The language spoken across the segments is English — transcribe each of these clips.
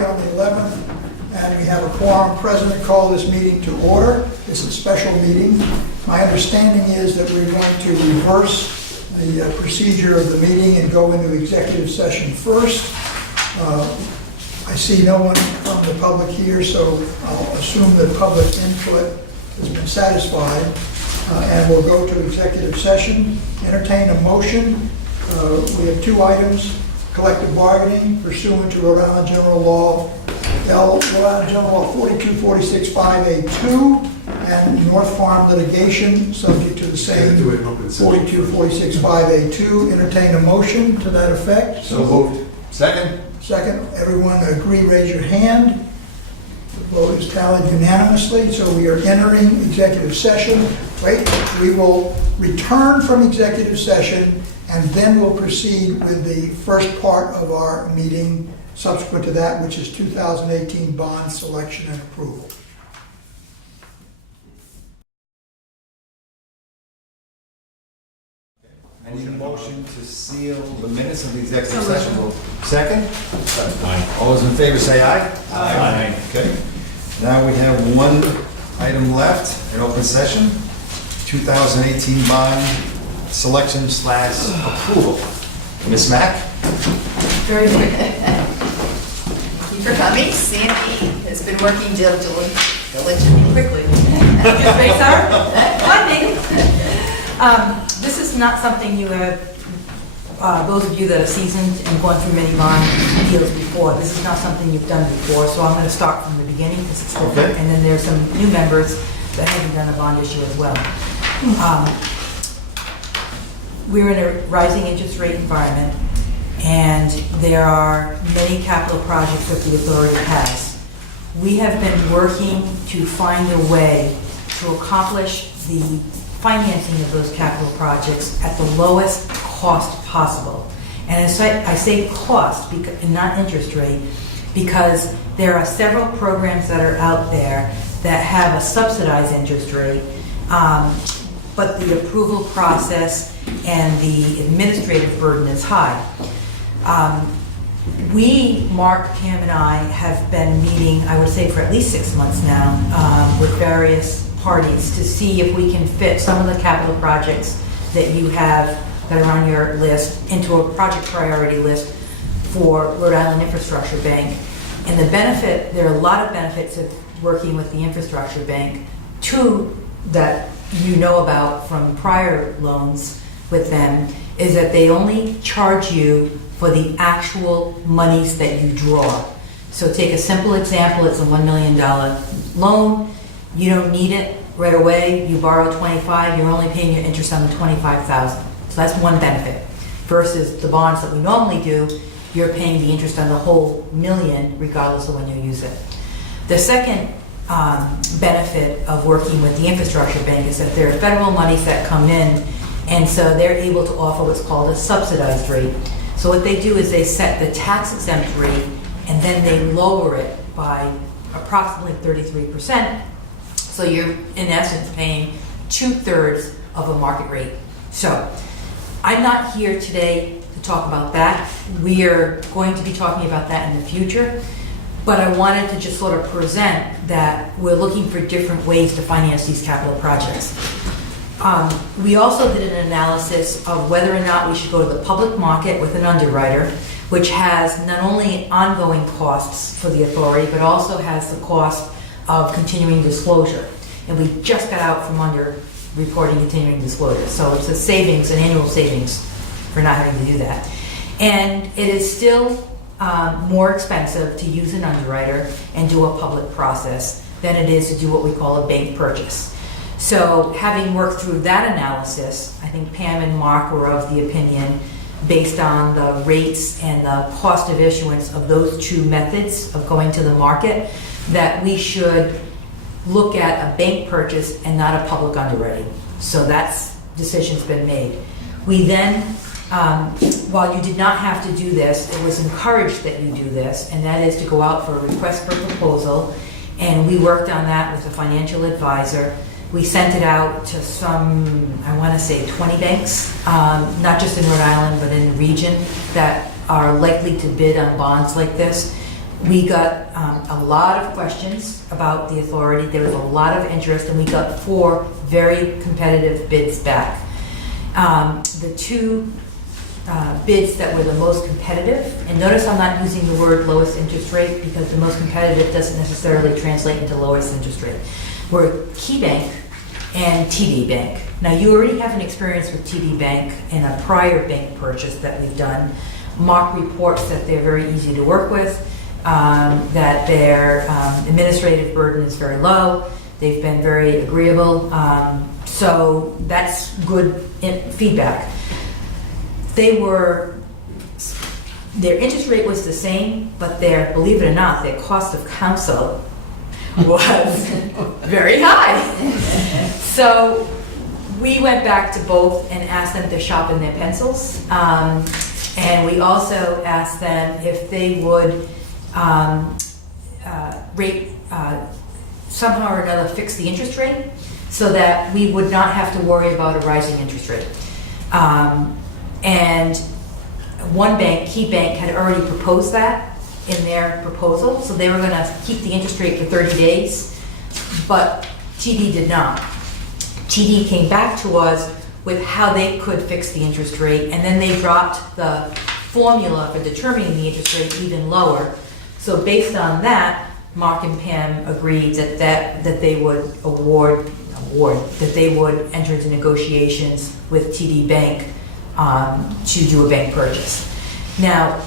Thursday on the 11th, and we have a quorum present to call this meeting to order. This is a special meeting. My understanding is that we're going to reverse the procedure of the meeting and go into executive session first. I see no one from the public here, so I'll assume that public input has been satisfied, and we'll go to executive session. Entertain a motion. We have two items: collective bargaining pursuant to Rhode Island General Law, Rhode Island General Law 42465A2, and North Farm litigation subject to the same 42465A2. Entertain a motion to that effect. So moved. Second. Second. Everyone agree, raise your hand. The vote is tallied unanimously, so we are entering executive session. We will return from executive session, and then we'll proceed with the first part of our meeting subsequent to that, which is 2018 bond selection and approval. I need a motion to seal the minutes of the executive session. Second? Aye. All those in favor say aye. Aye. Okay. Now we have one item left in open session, 2018 bond selection / approval. Ms. Mack? Very good. Thank you for coming. Sandy has been working diligently, quickly. Just right, sir? Funding. This is not something you have, those of you that are seasoned and gone through many bond deals before, this is not something you've done before, so I'm going to start from the beginning because it's different. Okay. And then there's some new members that haven't done a bond issue as well. We're in a rising interest rate environment, and there are many capital projects that the authority has. We have been working to find a way to accomplish the financing of those capital projects at the lowest cost possible. And I say cost, and not interest rate, because there are several programs that are out there that have a subsidized interest rate, but the approval process and the administrative burden is high. Mark, Pam, and I have been meeting, I would say for at least 6 months now, with various parties to see if we can fit some of the capital projects that you have that are on your list into a project priority list for Rhode Island Infrastructure Bank. And there are a lot of benefits of working with the Infrastructure Bank. Two that you know about from prior loans with them is that they only charge you for the actual monies that you draw. So take a simple example, it's a $1 million loan. You don't need it right away. You borrow 25, you're only paying your interest on the 25,000. So that's one benefit. Versus the bonds that we normally do, you're paying the interest on the whole million regardless of when you use it. The second benefit of working with the Infrastructure Bank is that there are federal monies that come in, and so they're able to offer what's called a subsidized rate. So what they do is they set the tax exempt rate and then they lower it by approximately 33%. So you're in essence paying 2/3 of a market rate. So I'm not here today to talk about that. We are going to be talking about that in the future. But I wanted to just sort of present that we're looking for different ways to finance these capital projects. We also did an analysis of whether or not we should go to the public market with an underwriter, which has not only ongoing costs for the authority, but also has the cost of continuing disclosure. And we just got out from under reporting continuing disclosure. So it's an annual savings for not having to do that. And it is still more expensive to use an underwriter and do a public process than it is to do what we call a bank purchase. So having worked through that analysis, I think Pam and Mark were of the opinion, based on the rates and the cost of issuance of those two methods of going to the market, that we should look at a bank purchase and not a public underwriting. So that's decision's been made. We then, while you did not have to do this, it was encouraged that you do this, and that is to go out for a request for proposal. And we worked on that with a financial advisor. We sent it out to some, I want to say 20 banks, not just in Rhode Island, but in the region, that are likely to bid on bonds like this. We got a lot of questions about the authority. There was a lot of interest, and we got 4 very competitive bids back. The 2 bids that were the most competitive, and notice I'm not using the word lowest interest rate because the most competitive doesn't necessarily translate into lowest interest rate, were Key Bank and TD Bank. Now, you already have an experience with TD Bank in a prior bank purchase that we've done. Mark reports that they're very easy to work with, that their administrative burden is very low. They've been very agreeable, so that's good feedback. Their interest rate was the same, but believe it or not, their cost of counsel was very high. So we went back to both and asked them to sharpen their pencils. And we also asked them if they would somehow or another fix the interest rate so that we would not have to worry about a rising interest rate. And one bank, Key Bank, had already proposed that in their proposal, so they were going to keep the interest rate for 30 days, but TD did not. TD came back to us with how they could fix the interest rate, and then they dropped the formula for determining the interest rate even lower. So based on that, Mark and Pam agreed that they would that they would enter into negotiations with TD Bank to do a bank purchase. Now,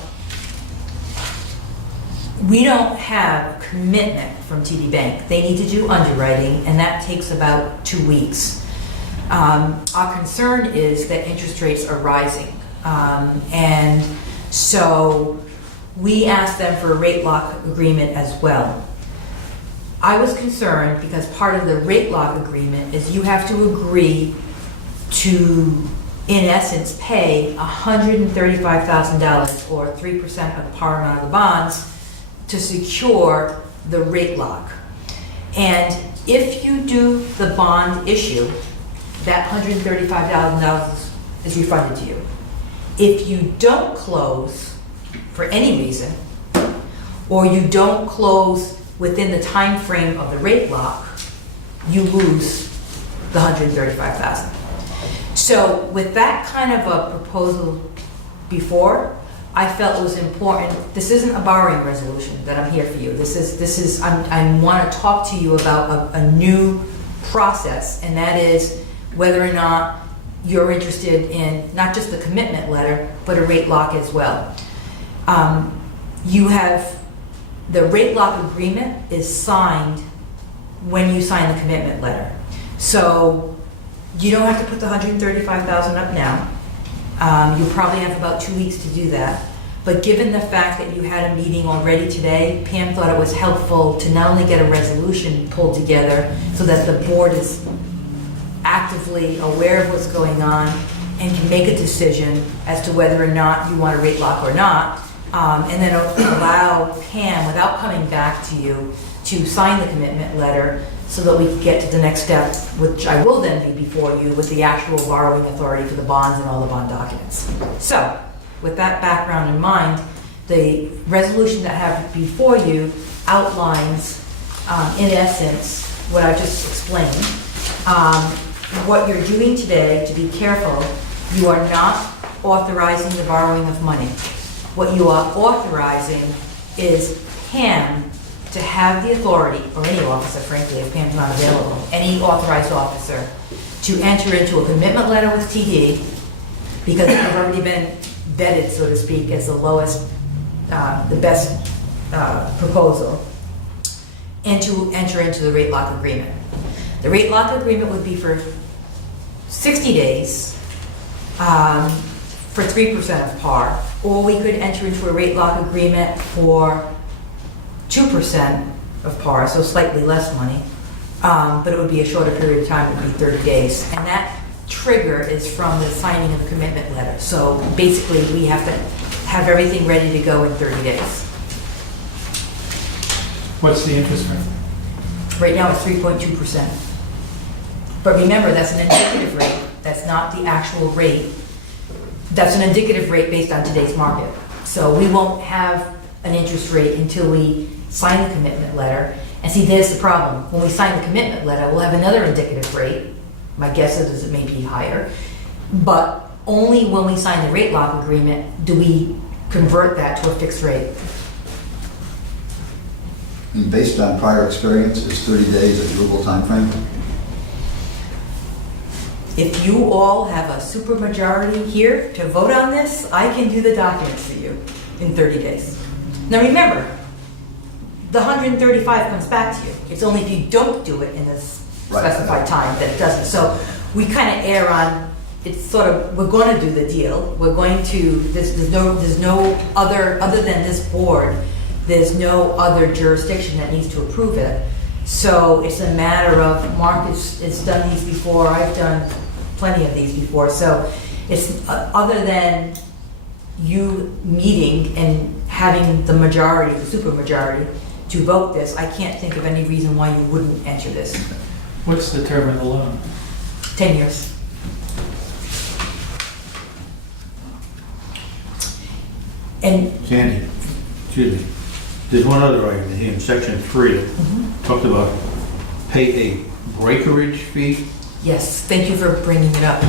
we don't have a commitment from TD Bank. They need to do underwriting, and that takes about 2 weeks. Our concern is that interest rates are rising, and so we asked them for a rate lock agreement as well. I was concerned because part of the rate lock agreement is you have to agree to, in essence, pay $135,000 or 3% of the par amount of the bonds to secure the rate lock. And if you do the bond issue, that $135,000 is refunded to you. If you don't close for any reason, or you don't close within the time frame of the rate lock, you lose the $135,000. So with that kind of a proposal before, I felt it was important. This isn't a borrowing resolution that I'm here for you. I want to talk to you about a new process, and that is whether or not you're interested in not just the commitment letter, but a rate lock as well. You have the rate lock agreement is signed when you sign the commitment letter. So you don't have to put the $135,000 up now. You probably have about 2 weeks to do that. But given the fact that you had a meeting already today, Pam thought it was helpful to not only get a resolution pulled together so that the board is actively aware of what's going on and can make a decision as to whether or not you want a rate lock or not, and then allow Pam, without coming back to you, to sign the commitment letter so that we can get to the next step, which I will then be before you with the actual borrowing authority for the bonds and all the bond documents. So, with that background in mind, the resolution that I have before you outlines, in essence, what I just explained. What you're doing today, to be careful, you are not authorizing the borrowing of money. What you are authorizing is Pam to have the authority, or any officer, frankly, if Pam's not available, any authorized officer, to enter into a commitment letter with TD, because it's already been vetted, so to speak, as the lowest, the best proposal, and to enter into the rate lock agreement. The rate lock agreement would be for 60 days for 3% of par, or we could enter into a rate lock agreement for 2% of par, so slightly less money, but it would be a shorter period of time, it would be 30 days. And that trigger is from the signing of the commitment letter. So basically, we have to have everything ready to go in 30 days. What's the interest rate? Right now, it's 3.2%. But remember, that's an indicative rate. That's not the actual rate. That's an indicative rate based on today's market. So we won't have an interest rate until we sign the commitment letter. And see, there's the problem. When we sign the commitment letter, we'll have another indicative rate. My guess is it may be higher. But only when we sign the rate lock agreement do we convert that to a fixed rate. And based on prior experience, is 30 days a doable timeframe? If you all have a supermajority here to vote on this, I can do the documents for you in 30 days. Now remember, the 135 comes back to you. It's only if you don't do it in this specified time that it doesn't. So we kind of err on, it's sort of, we're going to do the deal. We're going to, there's no other than this board, there's no other jurisdiction that needs to approve it. So it's a matter of, Mark has done these before, I've done plenty of these before. So it's, other than you meeting and having the majority, the supermajority, to vote this, I can't think of any reason why you wouldn't enter this. What's the term of the loan? 10 years. And Sandy, excuse me, there's one other item in here in section 3 that talked about pay a breakerage fee. yes, thank you for bringing it up.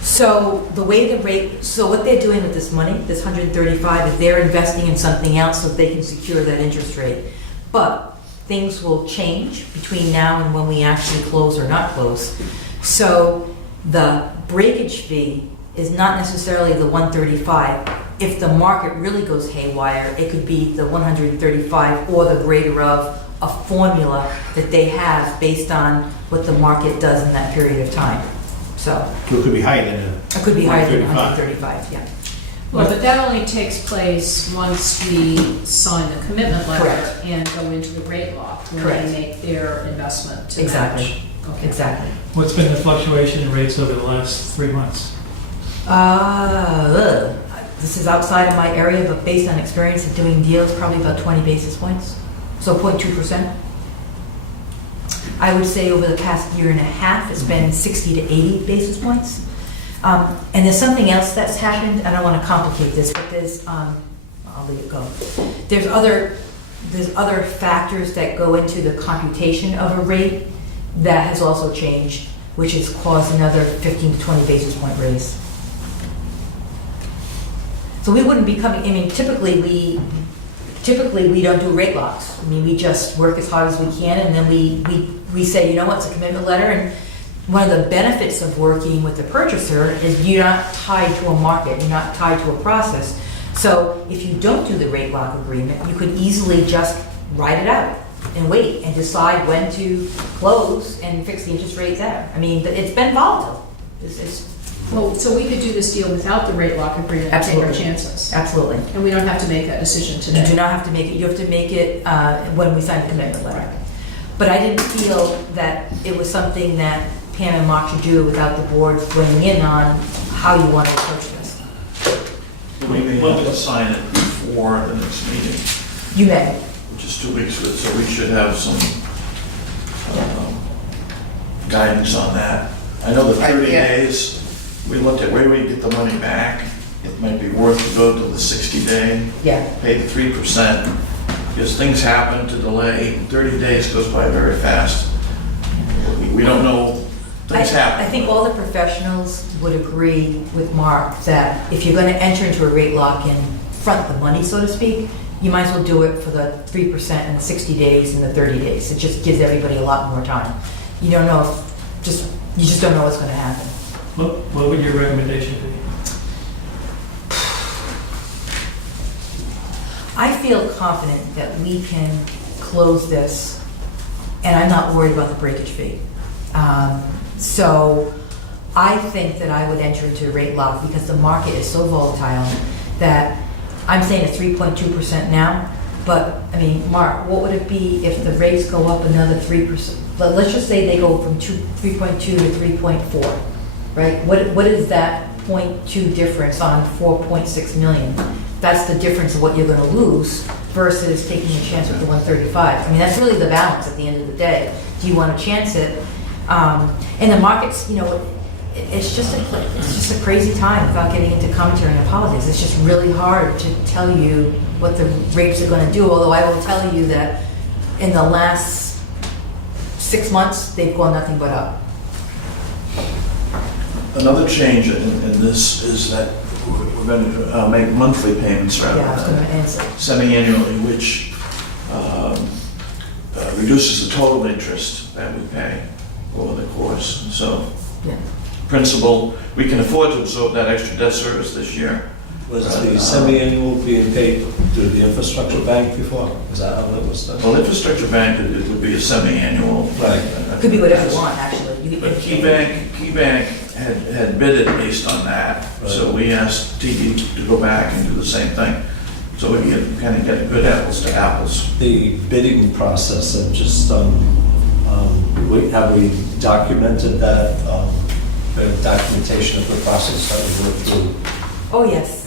So the way the rate, so what they're doing with this money, this 135, is they're investing in something else so they can secure that interest rate. But things will change between now and when we actually close or not close. So the breakage fee is not necessarily the 135. If the market really goes haywire, it could be the 135 or the greater of a formula that they have based on what the market does in that period of time. So So it could be higher than it could be higher than 135. 135, yeah. Well, but that only takes place once we sign the commitment letter Correct. and go into the rate lock, when Correct. they make their investment to Exactly. match. Okay. Exactly. What's been the fluctuation in rates over the last 3 months? This is outside of my area, but based on experience of doing deals, probably about 20 basis points. So 0.2%. I would say over the past year and a half, it's been 60 to 80 basis points. And there's something else that's happened. I don't want to complicate this, but there's, I'll let it go. There's other factors that go into the computation of a rate that has also changed, which has caused another 15 to 20 basis point raise. So we wouldn't be coming, I mean, typically we don't do rate locks. I mean, we just work as hard as we can, and then we say, you know what, it's a commitment letter. And one of the benefits of working with the purchaser is you're not tied to a market, you're not tied to a process. So if you don't do the rate lock agreement, you could easily just write it out and wait and decide when to close and fix the interest rate there. I mean, it's been volatile. Well, so we could do this deal without the rate lock agreement and take our Absolutely. chances. Absolutely. And we don't have to make that decision You do today. not have to make it, you have to make it when we sign the commitment letter. Right. But I didn't feel that it was something that Pam and Mark should do without the board weighing in on how you want to approach this. We may have to sign it before the next meeting, You may. which is 2 weeks, so we should have some guidance on that. I know the 30 days, we looked at where we get the money back. It might be worth to go to the 60-day, Yeah. pay the 3%, because things happen to delay. 30 days goes by very fast. We don't know, things happen. I think all the professionals would agree with Mark that if you're going to enter into a rate lock and front the money, so to speak, you might as well do it for the 3% in the 60 days and the 30 days. It just gives everybody a lot more time. You don't know if, you just don't know what's going to happen. What would your recommendation be? I feel confident that we can close this, and I'm not worried about the breakage fee. So I think that I would enter into a rate lock because the market is so volatile that I'm saying it's 3.2% now, but, I mean, Mark, what would it be if the rates go up another 3%? Let's just say they go from 3.2 to 3.4, right? What is that 0.2 difference on 4.6 million? That's the difference of what you're gonna lose versus taking a chance with the 135. I mean, that's really the balance at the end of the day. Do you wanna chance it? And the markets, you know, it's just a crazy time without getting into commentary and politics. It's just really hard to tell you what the rates are gonna do, although I will tell you that in the last 6 months, they've gone nothing but up. Another change in this is that we're going to make monthly payments rather Yeah, I was gonna than answer. semi-annually, which reduces the total interest that we pay over the course. So Yeah. principal, we can afford to absorb that extra debt service this year. Was the semi-annual being paid through the infrastructure bank before? Is that how that was done? Well, infrastructure bank, it would be a semi-annual. Right. Could be whatever you want, actually. But Key Bank had bid it based on that, so we asked TD to go back and do the same thing. So we can kind of get good apples to apples. The bidding process, and just, have we documented that, the documentation of the process that we went through? Oh, yes.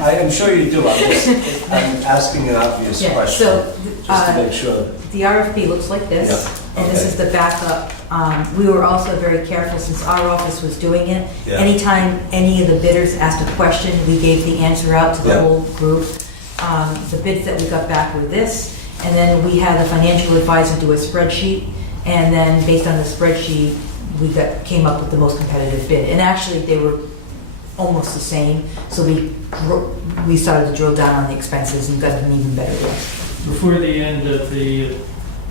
I'm sure you do, I'm asking an obvious Yeah, question, so, just to make sure. The RFP looks like this, Yeah, and this okay. is the backup. We were also very careful, since our office was doing it. Yeah. Anytime any of the bidders asked a question, we gave the answer out to the Yeah. whole group. The bids that we got back were this, and then we had the financial advisor do a spreadsheet, and then based on the spreadsheet, came up with the most competitive bid. And actually, they were almost the same, so we started to drill down on the expenses and got an even better deal. Before the end of the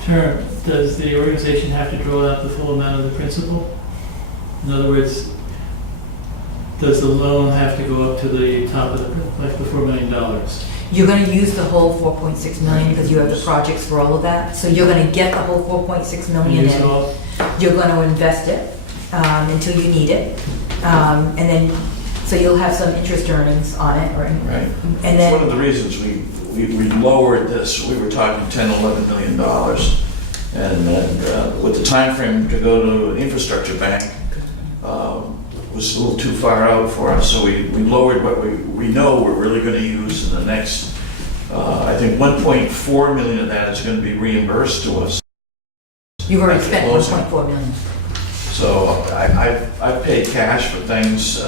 term, does the organization have to draw out the full amount of the principal? In other words, does the loan have to go up to the top of the $4 million? You're going to use the whole 4.6 million because you have the projects for all of that. So you're going to get the whole 4.6 million Use it in. all? You're going to invest it until you need it. And then, so you'll have some interest earnings on it. Right. And It's one of then, the reasons we lowered this. We were talking $10, $11 million. And then with the time frame to go to infrastructure bank was a little too far out for us. So we lowered what we know we're really going to use in the next, I think 1.4 million of that is going to be reimbursed to us. you've already after spent closing. 1.4 million. So I've paid cash for things,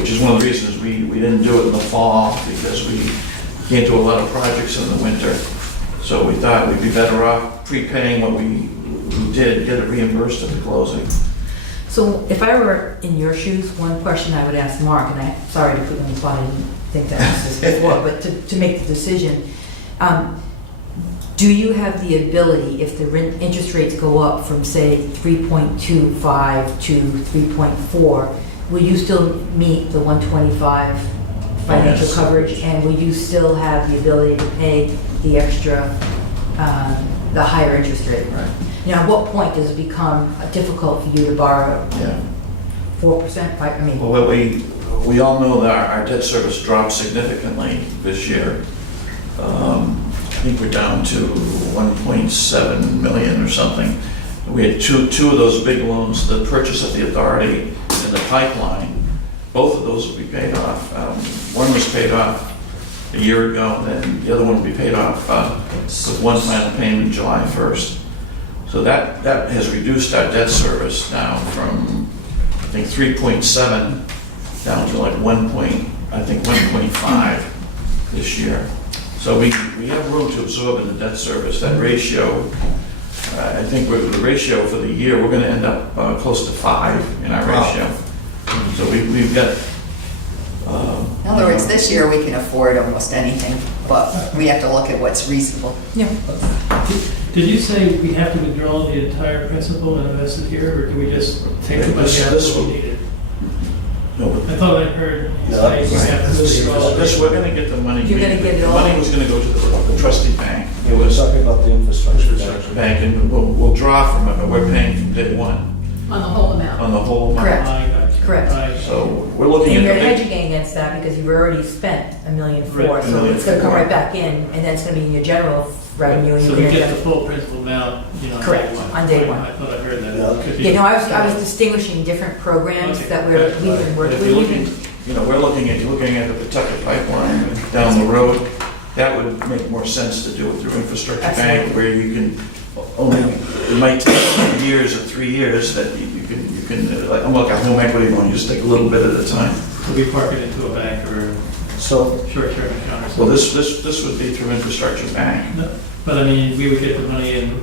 which is one of the reasons we didn't do it in the fall, because we can't do a lot of projects in the winter. So we thought we'd be better off prepaying what we did, get it reimbursed at the closing. So if I were in your shoes, one question I would ask Mark, and I'm sorry to put you on the spot, I didn't think to ask this before, but to make the decision, do you have the ability, if the interest rates go up from, say, 3.25 to 3.4, will you still meet the 125 financial Yes. coverage? And will you still have the ability to pay the extra, the higher interest rate? Right. Now, at what point does it become difficult for you to borrow Yeah. 4%? I mean, Well, we all know that our debt service dropped significantly this year. I think we're down to 1.7 million or something. We had two of those big loans, the purchase of the authority and the pipeline. Both of those will be paid off. One was paid off a year ago, and the other one will be paid off with one final payment July 1st. So that has reduced our debt service now from, I think, 3.7 down to like 1.5 this year. So we have room to absorb in the debt service. That ratio, I think the ratio for the year, we're going to end up close to 5 in our ratio. So we've got. In other words, this year we can afford almost anything, but we have to look at what's reasonable. yeah. Did you say we have to withdraw the entire principal and invest it here, or do we just take the money out This when will- we need it? No, I thought I heard you No, say we have to withdraw. this, we're going to get the money. You're gonna get it all? The money was going to go to the trustee bank. Yeah, we're talking about the infrastructure bank. And we'll draw from it, but we're paying from day one On the whole amount. on the whole amount. Correct. I got you. Correct. I got you. So we're looking And at you're the big. hedging against that because you've already spent $1.4 million, Right, so it's gonna come $1.4 right back in, and then it's gonna be in your general revenue. and So you're we gonna get the full principal amount, on day Correct, one. on day one. I thought I heard that. Yeah. Could be- Yeah, no, I was distinguishing different programs Okay. that we've been But working if you're with. looking, you're looking at the Pawtucket pipeline down the road, that would make more sense to do it through infrastructure bank, Absolutely. where you can only, it might take years or 3 years that you can, like a home equity loan, you just take a little bit at a time. Could we park it into a bank or? So So, short-term accounts. Well, this would be through infrastructure bank. No, but I mean, we would get the money and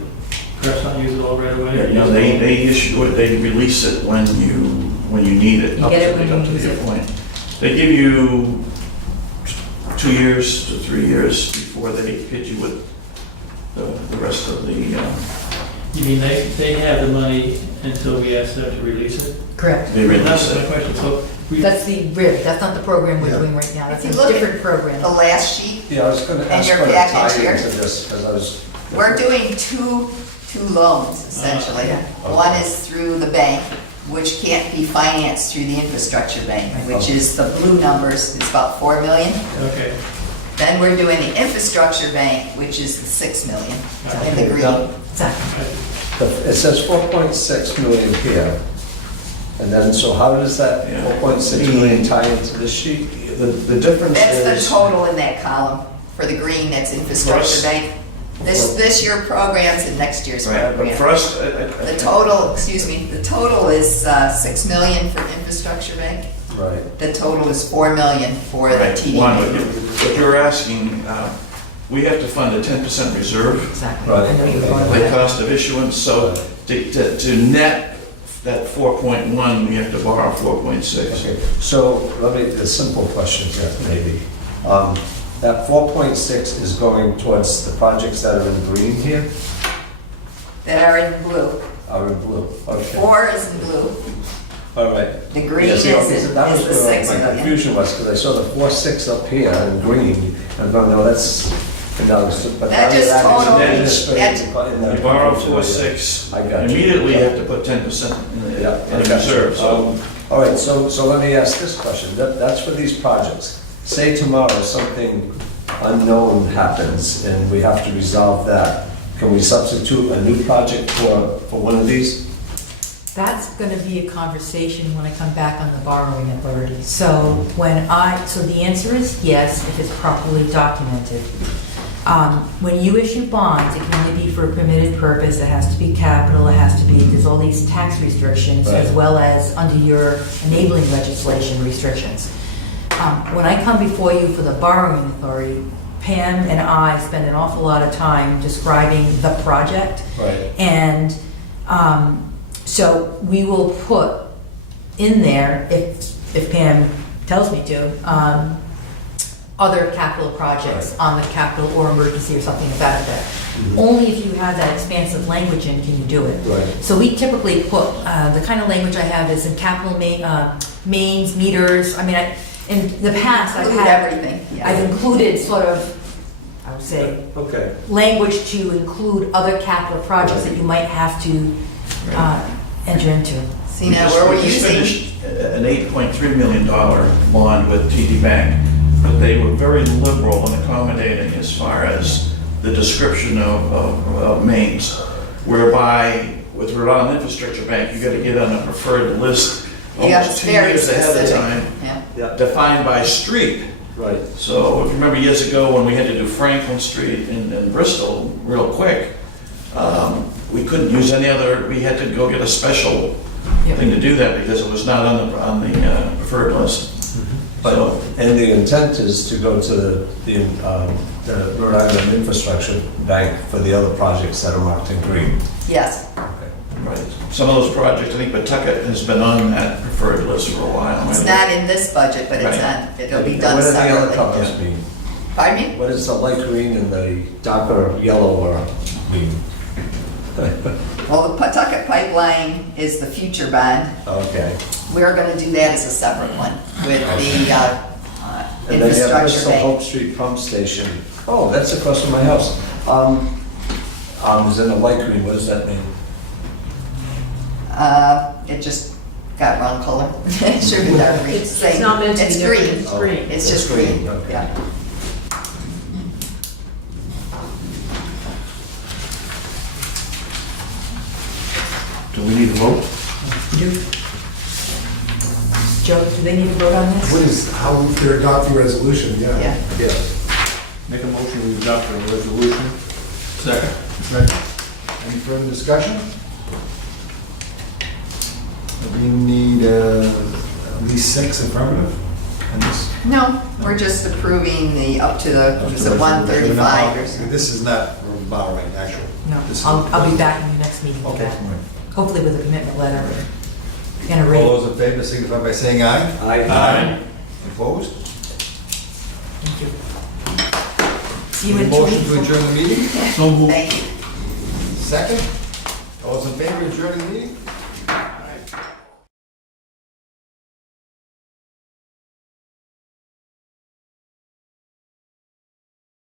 perhaps not use it all right away. You know, they issue it, they release it when you need it. You get it when you up to use the it. point. They give you 2 years to 3 years before they hit you with the rest of the, You mean they have the money until we ask them to release it? Correct. they That release was my it. question, so we, That's the RIB, that's not the program we're Yeah. doing right now, that's If a you look at different program. The last sheet, yeah, I was gonna And ask your what a package tie here? into this, because I was. we're doing two loans essentially. Yeah. One is through the bank, which can't be financed through the infrastructure bank, which is the blue numbers, it's about 4 million. okay. Then we're doing the infrastructure bank, which is the 6 million in the green. Now, Exactly. It says 4.6 million here, and then, so how does that Yeah. 4.6 million tie into this sheet? The difference That's the is, total in that column. For the green, that's infrastructure bank. This year programs and next year's Right, but program. for us, The total, excuse me, the total is 6 million for infrastructure bank. right, The total is 4 million for the right, TD. one, what you're asking, we have to fund a 10% reserve, Exactly. Right. I know you were going with the that. cost of issuance, so to net that 4.1, we have to borrow 4.6. okay. So let me, a simple question here, maybe. That 4.6 is going towards the projects that are in green here, That are in blue. are in blue, okay. 4 is in blue. All right. The green Yeah, is see, okay, so that was the where 6 my million. confusion was, because I saw the 4.6 up here in green, and no, no, that's, no, but That just totally- in the. You borrow 4.6, I got you. immediately you have to put 10% in Yeah, I the got you. reserve, so. All right, so let me ask this question. That's for these projects. Say tomorrow something unknown happens and we have to resolve that. Can we substitute a new project for one of these? That's gonna be a conversation when I come back on the borrowing authority. So so the answer is yes, if it's properly documented. When you issue bonds, it can only be for a permitted purpose, it has to be capital, it has to be, there's all these tax restrictions, as Right. well as under your enabling legislation restrictions. When I come before you for the borrowing authority, Pam and I spend an awful lot of time describing the project. Right. And so we will put in there, if Pam tells me to, other capital projects on the capital or emergency or something of that effect. Only if you have that expansive language in can you do it. Right. So we typically put, the kind of language I have is in capital mains, meters, I mean, in the past, I've Include had, everything, I've yeah. included sort of, I would say, Okay. language to include other capital projects that you might have to enter into. See now where we're We just using, finished an $8.3 million bond with TD Bank, but they were very liberal and accommodating as far as the description of mains, whereby with Rhode Island Infrastructure Bank, you got to get on a preferred list yeah, almost it's 2 very years ahead of specific. time, Yeah. Yeah, defined by street. right. So if you remember years ago when we had to do Franklin Street in Bristol real quick, we couldn't use any other, we had to go get a special thing to do that because it was not on the preferred list. But, So, and the intent is to go to the Rhode Island Infrastructure Bank for the other projects that are marked in green. Yes, right, some of those projects, I think Pawtucket has been on that preferred list for a while. it's not in this budget, but it's Right. on, it'll be And done what do the other separately. colors mean? Pardon me? What does the light green and the darker yellow or mean? Well, the Pawtucket pipeline is the future bond. Okay. We're gonna do that as a separate one with the And then you have infrastructure Bristol bank. Hope Street Pump Station. Oh, that's across from my house. Is in a light green, what does that mean? It just got wrong color. It should be dark green. It's not meant to be It's different, green. it's green. It's just green, Okay. yeah. Do we need a vote? Joe, do they need to vote on this? What is, how they're adopting resolution, yeah. Yeah. Yes. Make a motion, we adopt a resolution. Second. Right. Any further discussion? We need at least 6 affirmative. on this? No, we're just approving the up to the, was it 135 or something? This is not borrowing, actual. No, This is- I'll be back in the next meeting for Okay. that. Hopefully with a commitment letter and a All rate. those in favor signify by saying aye. Aye. Opposed? Thank you. See you in 2 Motion to weeks. adjourn the meeting? So moved. Thank you. Second? All those in favor of adjourning the meeting?